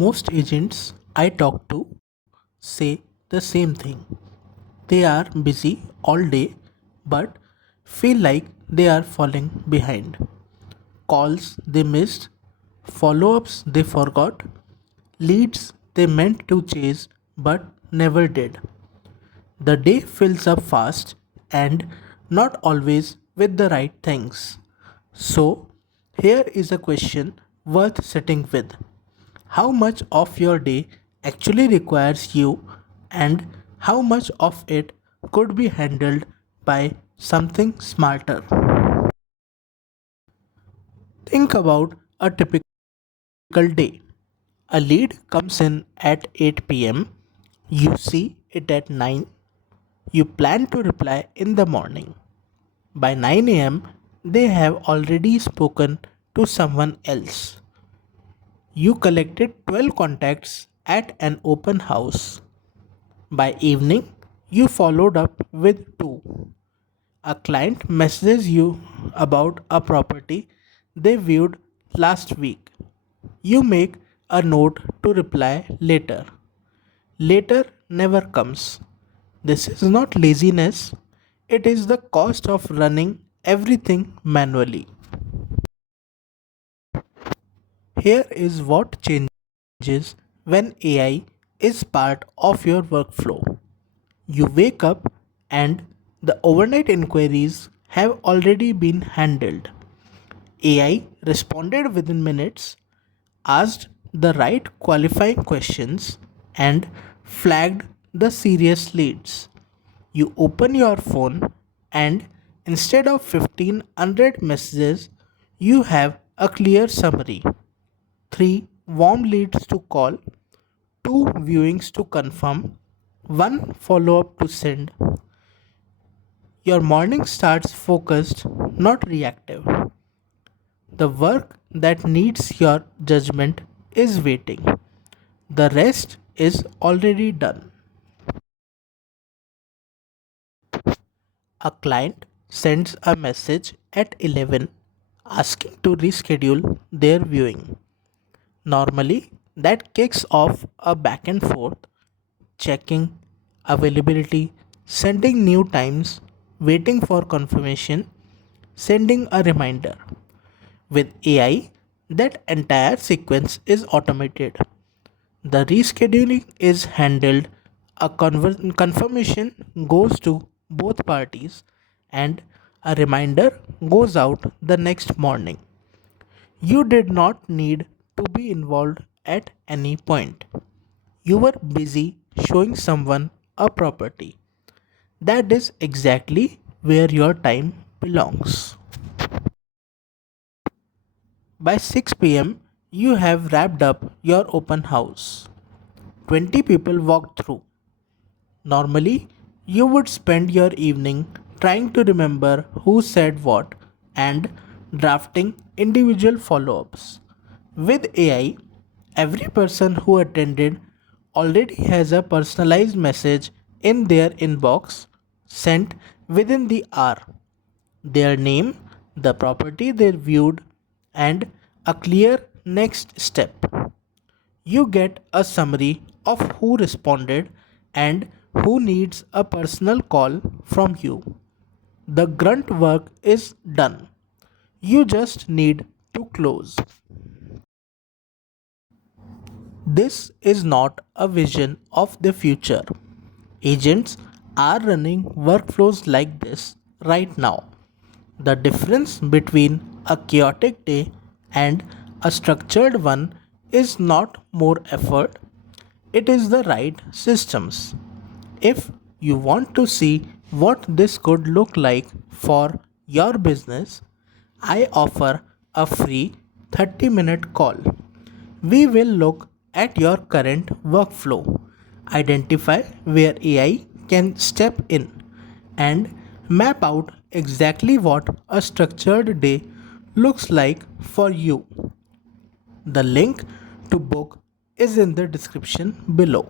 Most agents I talk to say the same thing. They are busy all day but feel like they are falling behind. Calls they missed, follow ups they forgot, leads they meant to chase but never did. The day fills up fast and not always with the right things. So, here is a question worth sitting with. How much of your day actually requires you, and how much of it could be handled by something smarter? Think about a typical day. A lead comes in at 8 p.m., you see it at 9, you plan to reply in the morning. By 9 am, they have already spoken to someone else. You collected 12 contacts at an open house. By evening, you followed up with two. A client messages you about a property they viewed last week. You make a note to reply later. Later never comes. This is not laziness, it is the cost of running everything manually. Here is what changes when AI is part of your workflow. You wake up and the overnight inquiries have already been handled. AI responded within minutes, asked the right qualifying questions, and flagged the serious leads. You open your phone and instead of 15 unread messages, you have a clear summary. 3 warm leads to call, 2 viewings to confirm, 1 follow up to send. Your morning starts focused, not reactive. The work that needs your judgment is waiting. The rest is already done. A client sends a message at 11 asking to reschedule their viewing. Normally, that kicks off a back and forth, checking availability, sending new times, waiting for confirmation, sending a reminder. With AI, that entire sequence is automated. The rescheduling is handled, a confirmation goes to both parties, and a reminder goes out the next morning. You did not need to be involved at any point. You were busy showing someone a property. That is exactly where your time belongs. By 6 p.m., you have wrapped up your open house. 20 people walked through. Normally, you would spend your evening trying to remember who said what and drafting individual follow ups. With AI, every person who attended already has a personalized message in their inbox sent within the hour. Their name, the property they viewed, and a clear next step. You get a summary of who responded and who needs a personal call from you. The grunt work is done. You just need to close. This is not a vision of the future. Agents are running workflows like this right now. The difference between a chaotic day and a structured one is not more effort, it is the right systems. If you want to see what this could look like for your business, I offer a free 30-minute call. We will look at your current workflow, identify where AI can step in, and map out exactly what a structured day looks like for you. The link to book is in the description below.